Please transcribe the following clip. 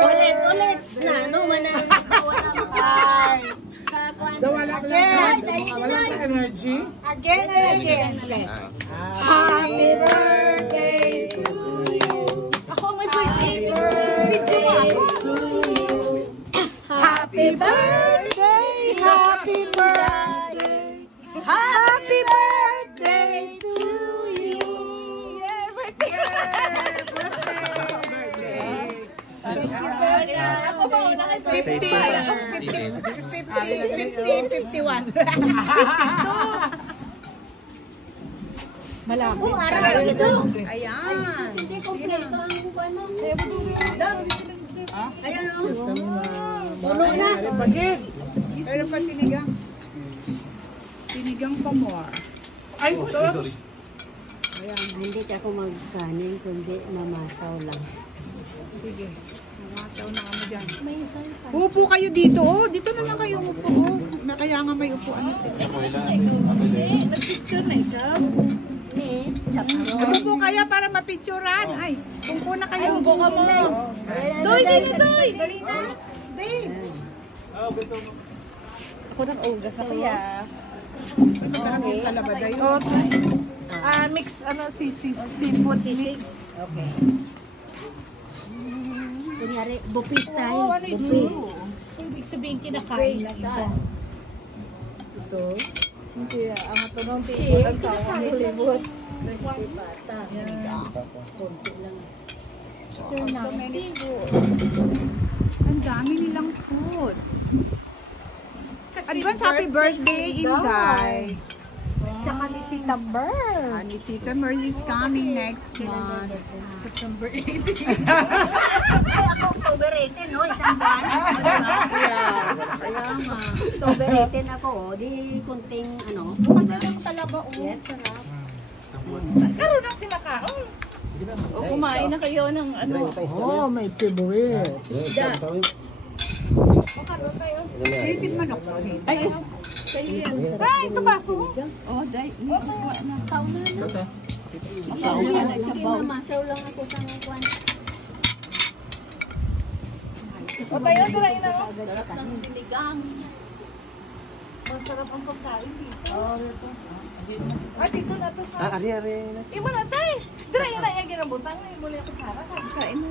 Ulit na, no? Wala lang energy. Again and again. Happy birthday to you. Ako may birthday. Video mo ako. Happy birthday, happy birthday, happy birthday to you. Yeah, birthday. Ako ba una kay 50? Ako 50, 51. Malaki. Oh, araw ito. Ayan. Hindi kompleto ang ano. Ayan o. Puno na. Pero pa sinigang. Sinigang pa more. Ay, sorry. Ayan, hindi ka ako magkanin, kundi mamasaw lang. Sige. Mamasaw na kami dyan. Upo kayo dito. Oh. Dito na lang kayo upo. Oh. Kaya nga may upuan na sila. Nag-picture na ikaw. Upo kayo para mapicturan. Ay, upo na kayo. Upo ka mo. Doy, sino Doy? Dali na. Dave. Ako nag-ugas na kaya. Masarap yung kalabaday. Mix, seafood mix. Okay. Kunyari, bupis tayo. Oo, ano ito? So, ibig sabihin kinakain lang ito. Ito? Hindi, ang ito nung tibot ang tawag ni tibot. Konti lang. So many food. Ang dami nilang food. Advance happy birthday, Inday. Tsaka ni Tita Bird. Ni Tita Merle is coming next month. September 18. Ay, ako October 18, no? Isang buwan. Yeah. Kaya nga. October 18 ako, oh. Di kunting, ano. Masarap talaga. Yes, sarap. Karoon na sila kaon. O kumain na kayo ng ano. Oh, may favorite. Isda. Creative manok. Ay, ay, ito baso. Oh, dahil. Tao na na. Sige, mamasaw lang ako sa kwan. O tayo, try na. Sarap ng sinigang. Masarap ang pagkain dito. Ah, dito na to sa... Iba na tayo. Dira yun na yung ginabutang. Ibuli ako sa harap. Kain na.